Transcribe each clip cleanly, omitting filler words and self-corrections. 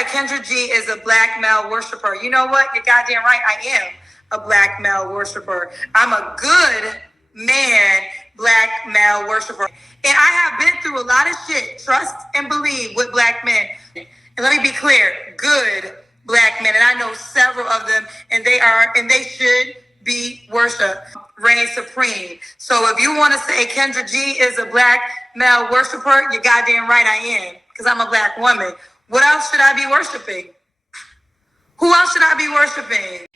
say Kendra G is a black male worshiper. You know what? You're goddamn right. I am a black male worshiper. I'm a good man, black male worshiper. And I have been through a lot of shit, trust and believe, with black men. And let me be clear, good black men. And I know several of them, and they should be worshiped. Reign supreme. So if you want to say Kendra G is a black male worshiper, you're goddamn right I am, because I'm a black woman. What else should I be worshiping? Who else should I be worshiping?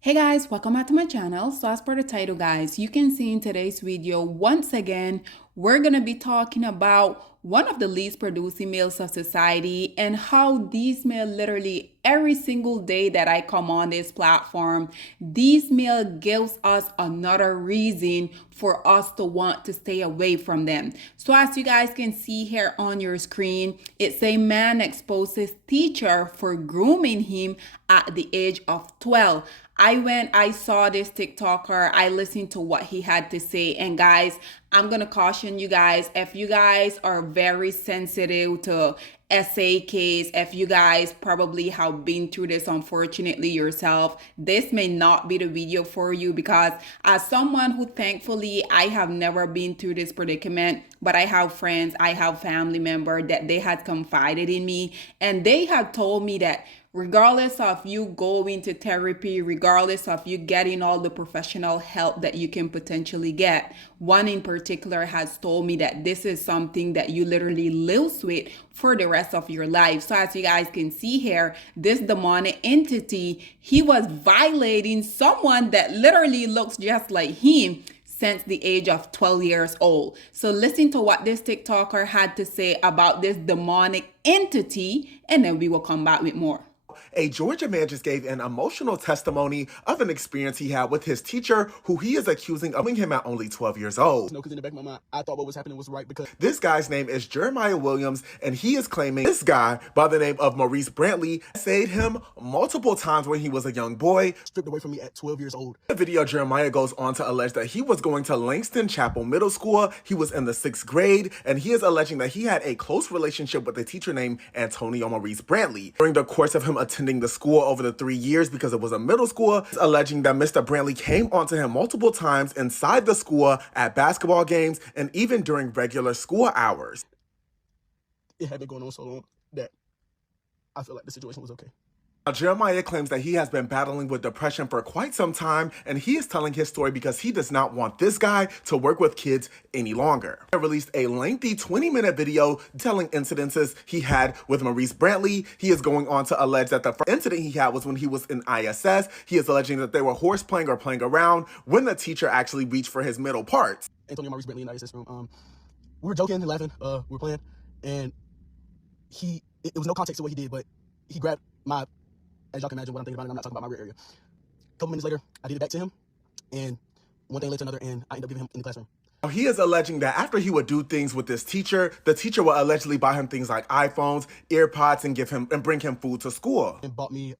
Hey guys, welcome back to my channel. So as per the title, guys, you can see in today's video, once again, we're going to be talking about one of the least producing males of society and how these male literally every single day that I come on this platform, these male gives us another reason for us to want to stay away from them. So as you guys can see here on your screen, it's a man exposes teacher for grooming him at the age of 12. I saw this TikToker, I listened to what he had to say, and guys, I'm gonna caution you guys, if you guys are very sensitive to SAKs, if you guys probably have been through this unfortunately yourself, this may not be the video for you, because as someone who thankfully I have never been through this predicament, but I have friends, I have family members that they had confided in me, and they had told me that regardless of you going to therapy, regardless of you getting all the professional help that you can potentially get, one in particular has told me that this is something that you literally live with for the rest of your life. So as you guys can see here, this demonic entity, he was violating someone that literally looks just like him since the age of 12 years old. So listen to what this TikToker had to say about this demonic entity, and then we will come back with more. A Georgia man just gave an emotional testimony of an experience he had with his teacher, who he is accusing of him at only 12 years old. No, because in the back of my mind, I thought what was happening was right because this guy's name is Jeremiah Williams, and he is claiming this guy by the name of Maurice Brantley saved him multiple times when he was a young boy. Stripped away from me at 12 years old. In the video, Jeremiah goes on to allege that he was going to Langston Chapel Middle School. He was in the 6th grade, and he is alleging that he had a close relationship with a teacher named Antonio Maurice Brantley. During the course of him attending the school over the 3 years, because it was a middle school, alleging that Mr. Brantley came onto him multiple times inside the school at basketball games and even during regular school hours. It had been going on so long that I feel like the situation was okay. Now, Jeremiah claims that he has been battling with depression for quite some time, and he is telling his story because he does not want this guy to work with kids any longer. He released a lengthy 20-minute video telling incidences he had with Maurice Brantley. He is going on to allege that the first incident he had was when he was in ISS. He is alleging that they were horse playing or playing around when the teacher actually reached for his middle parts. Antonio Maurice Brantley in the ISS room. We were joking and laughing. We were playing, and it was no context to what he did, but he grabbed my, as y'all can imagine what I'm thinking about, and I'm not talking about my rear area. A couple minutes later, I did it back to him, and one thing led to another, and I ended up giving him in the classroom. He is alleging that after he would do things with this teacher, the teacher would allegedly buy him things like iPhones, earpods, and bring him food to school. And bought me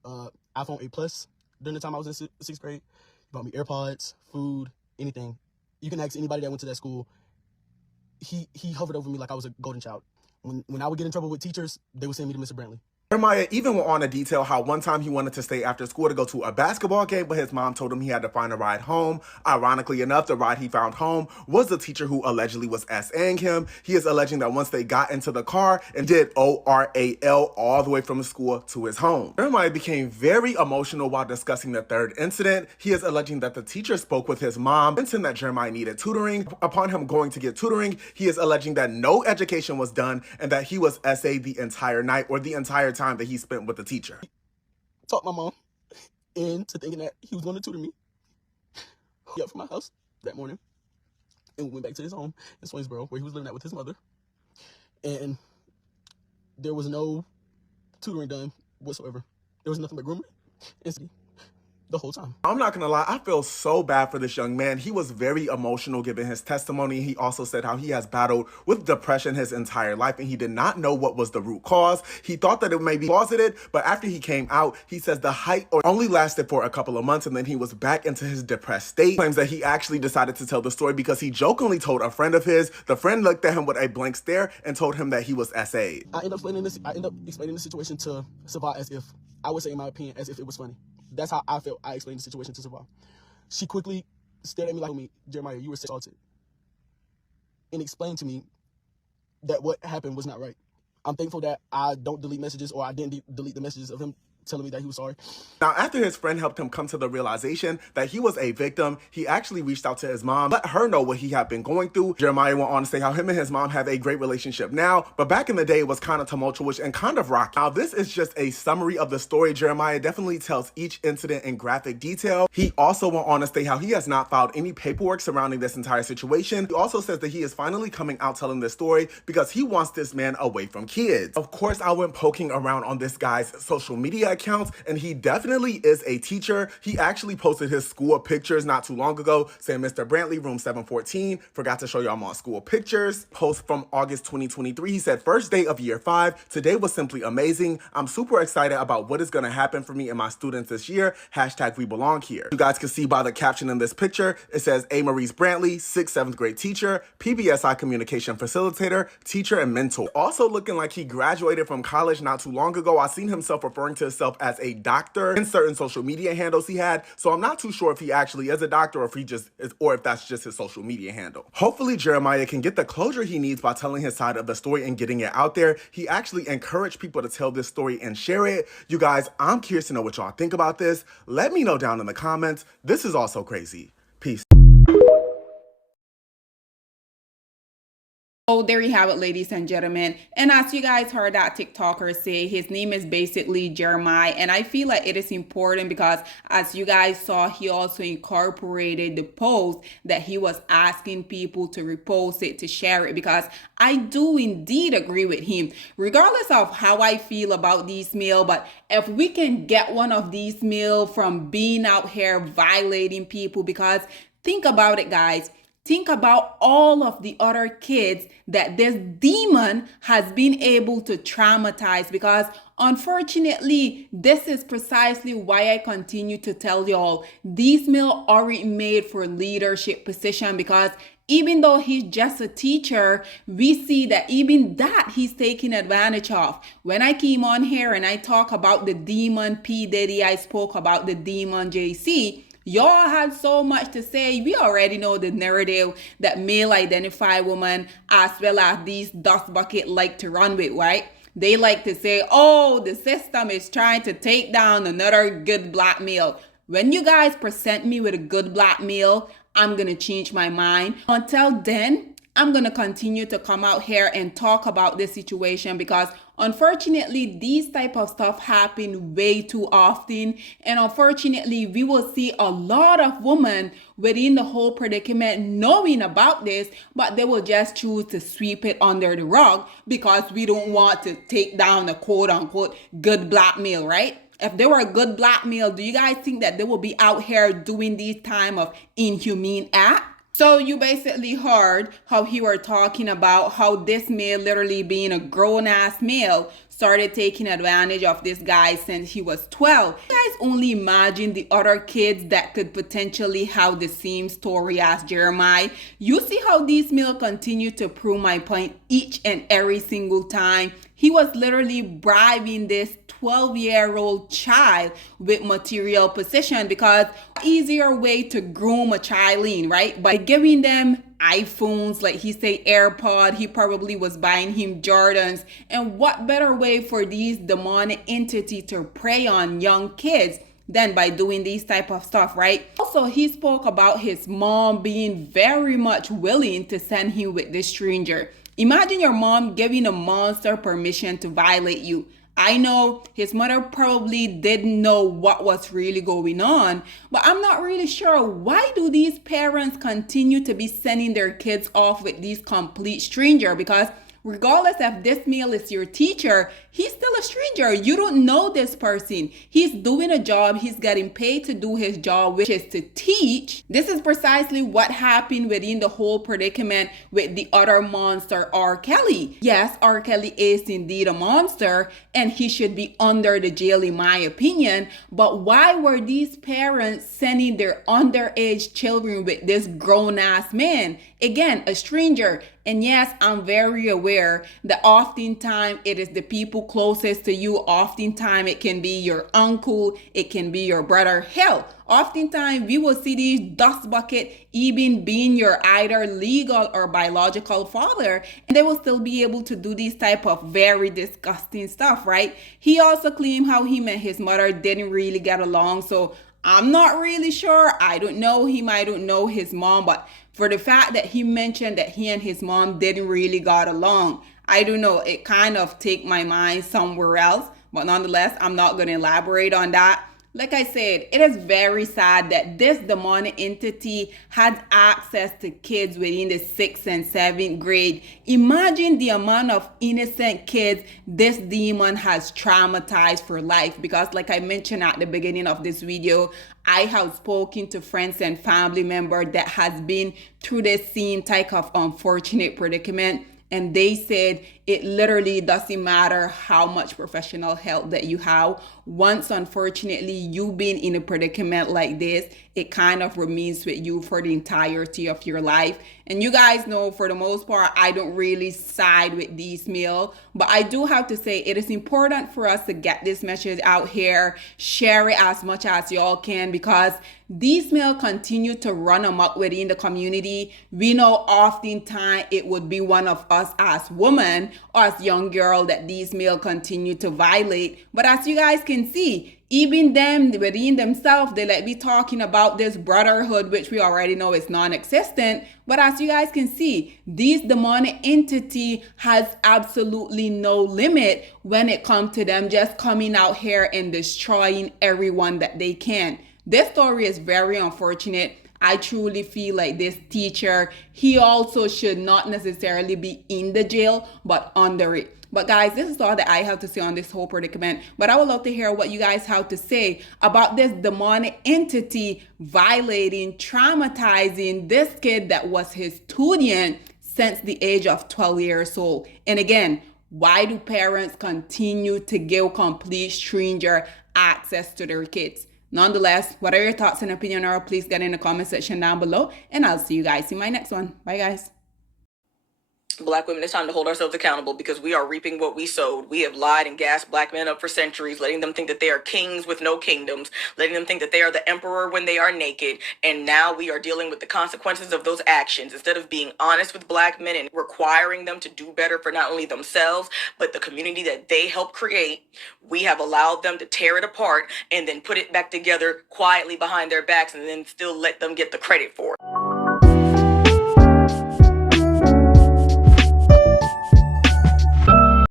iPhone 8 Plus during the time I was in 6th grade. He bought me AirPods, food, anything. You can ask anybody that went to that school. He hovered over me like I was a golden child. When I would get in trouble with teachers, they would send me to Mr. Brantley. Jeremiah even went on to detail how one time he wanted to stay after school to go to a basketball game, but his mom told him he had to find a ride home. Ironically enough, the ride he found home was the teacher who allegedly was SAing him. He is alleging that once they got into the car and did ORAL all the way from the school to his home. Jeremiah became very emotional while discussing the third incident. He is alleging that the teacher spoke with his mom, mentioned that Jeremiah needed tutoring. Upon him going to get tutoring, he is alleging that no education was done and that he was SA'd the entire night, or the entire time that he spent with the teacher. Talked my mom into thinking that he was going to tutor me. He up from my house that morning and went back to his home in Swainsboro, where he was living at with his mother. And there was no tutoring done whatsoever. There was nothing but grooming. the whole time. I'm not gonna lie, I feel so bad for this young man. He was very emotional giving his testimony. He also said how he has battled with depression his entire life and he did not know what was the root cause. He thought that it may be closeted, but after he came out, he says the height only lasted for a couple of months and then he was back into his depressed state. He claims that he actually decided to tell the story because he jokingly told a friend of his. The friend looked at him with a blank stare and told him that he was SA'd. I end up explaining the situation to Savah as if I would say, in my opinion, as if it was funny. That's how I felt. I explained the situation to Savah. She quickly stared at me like, Jeremiah, you were assaulted, and explained to me that what happened was not right. I'm thankful that I don't delete messages, or I didn't delete the messages of him telling me that he was sorry. Now, after his friend helped him come to the realization that he was a victim, he actually reached out to his mom, let her know what he had been going through. Jeremiah went on to say how him and his mom have a great relationship now, but back in the day, it was kind of tumultuous and kind of rocky. Now, this is just a summary of the story. Jeremiah definitely tells each incident in graphic detail. He also went on to say how he has not filed any paperwork surrounding this entire situation. He also says that he is finally coming out telling this story because he wants this man away from kids. Of course, I went poking around on this guy's social media accounts, and he definitely is a teacher. He actually posted his school pictures not too long ago saying, Mr. Brantley, room 714, forgot to show y'all my school pictures. Post from August 2023, he said, first day of year 5, today was simply amazing. I'm super excited about what is going to happen for me and my students this year. Hashtag we belong here. You guys can see by the caption in this picture, it says A. Maurice Brantley, 6th, 7th grade teacher, PBSI communication facilitator, teacher, and mentor. Also looking like he graduated from college not too long ago. I seen himself referring to himself as a doctor in certain social media handles he had, so I'm not too sure if he actually is a doctor or if he just is, or if that's just his social media handle. Hopefully Jeremiah can get the closure he needs by telling his side of the story and getting it out there. He actually encouraged people to tell this story and share it. You guys, I'm curious to know what y'all think about this. Let me know down in the comments. This is also crazy. Peace. So there you have it, ladies and gentlemen. And as you guys heard that TikToker say, his name is basically Jeremiah. And I feel like it is important because as you guys saw, he also incorporated the post that he was asking people to repost it, to share it, because I do indeed agree with him, regardless of how I feel about these male. But if we can get one of these male from being out here violating people, because think about it, guys. Think about all of the other kids that this demon has been able to traumatize, because unfortunately, this is precisely why I continue to tell y'all these men aren't made for leadership position, because even though he's just a teacher, we see that even that he's taking advantage of. When I came on here and I talk about the demon P. Diddy, I spoke about the demon JC. Y'all had so much to say. We already know the narrative that male identified women as well as these dust bucket like to run with, right? They like to say, oh, the system is trying to take down another good black male. When you guys present me with a good black male, I'm going to change my mind. Until then, I'm going to continue to come out here and talk about this situation, because unfortunately, these type of stuff happen way too often. And unfortunately, we will see a lot of women within the whole predicament knowing about this, but they will just choose to sweep it under the rug because we don't want to take down a quote unquote good black male, right? If they were a good black male, do you guys think that they will be out here doing these time of inhumane act? So you basically heard how he were talking about how this male, literally being a grown-ass male, started taking advantage of this guy since he was 12. You guys only imagine the other kids that could potentially have the same story as Jeremiah. You see how these male continue to prove my point each and every single time. He was literally bribing this 12-year-old child with material possession, because easier way to groom a child in, right? By giving them iPhones, like he say AirPod, he probably was buying him Jordans. And what better way for these demonic entity to prey on young kids than by doing these type of stuff, right? Also, he spoke about his mom being very much willing to send him with this stranger. Imagine your mom giving a monster permission to violate you. I know his mother probably didn't know what was really going on, but I'm not really sure, why do these parents continue to be sending their kids off with these complete strangers? Because Regardless if this male is your teacher, he's still a stranger. You don't know this person. He's doing a job. He's getting paid to do his job, which is to teach. This is precisely what happened within the whole predicament with the other monster, R. Kelly. Yes, R. Kelly is indeed a monster, and he should be under the jail in my opinion. But why were these parents sending their underage children with this grown-ass man? Again, a stranger. And yes, I'm very aware that oftentimes it is the people closest to you. Oftentimes it can be your uncle, it can be your brother. Hell, oftentimes we will see these dust bucket even being your either legal or biological father, and they will still be able to do these type of very disgusting stuff, right? He also claimed how him and his mother didn't really get along, so I'm not really sure. I don't know him. I don't know his mom, but for the fact that he mentioned that he and his mom didn't really got along, I don't know. It kind of take my mind somewhere else, but nonetheless, I'm not going to elaborate on that. Like I said, it is very sad that this demonic entity has access to kids within the 6th and 7th grade. Imagine the amount of innocent kids this demon has traumatized for life. Because like I mentioned at the beginning of this video, I have spoken to friends and family members that has been through this same type of unfortunate predicament. And they said it literally doesn't matter how much professional help that you have. Once, unfortunately, you've been in a predicament like this, it kind of remains with you for the entirety of your life. And you guys know, for the most part, I don't really side with these male. But I do have to say, it is important for us to get this message out here, share it as much as y'all can, because these male continue to run amok within the community. We know oftentimes it would be one of us as women or as young girl that these male continue to violate. But as you guys can see, even them within themselves, they like be talking about this brotherhood, which we already know is non-existent. But as you guys can see, this demonic entity has absolutely no limit when it comes to them just coming out here and destroying everyone that they can. This story is very unfortunate. I truly feel like this teacher, he also should not necessarily be in the jail, but under it. But guys, this is all that I have to say on this whole predicament. But I would love to hear what you guys have to say about this demonic entity violating, traumatizing this kid that was his student since the age of 12 years old. And again, why do parents continue to give complete stranger access to their kids? Nonetheless, what are your thoughts and opinion are? Please get in the comment section down below, and I'll see you guys in my next one. Bye, guys. Black women, it's time to hold ourselves accountable because we are reaping what we sowed. We have lied and gassed black men up for centuries, letting them think that they are kings with no kingdoms, letting them think that they are the emperor when they are naked. And now we are dealing with the consequences of those actions. Instead of being honest with black men and requiring them to do better for not only themselves, but the community that they helped create, we have allowed them to tear it apart and then put it back together quietly behind their backs and then still let them get the credit for it.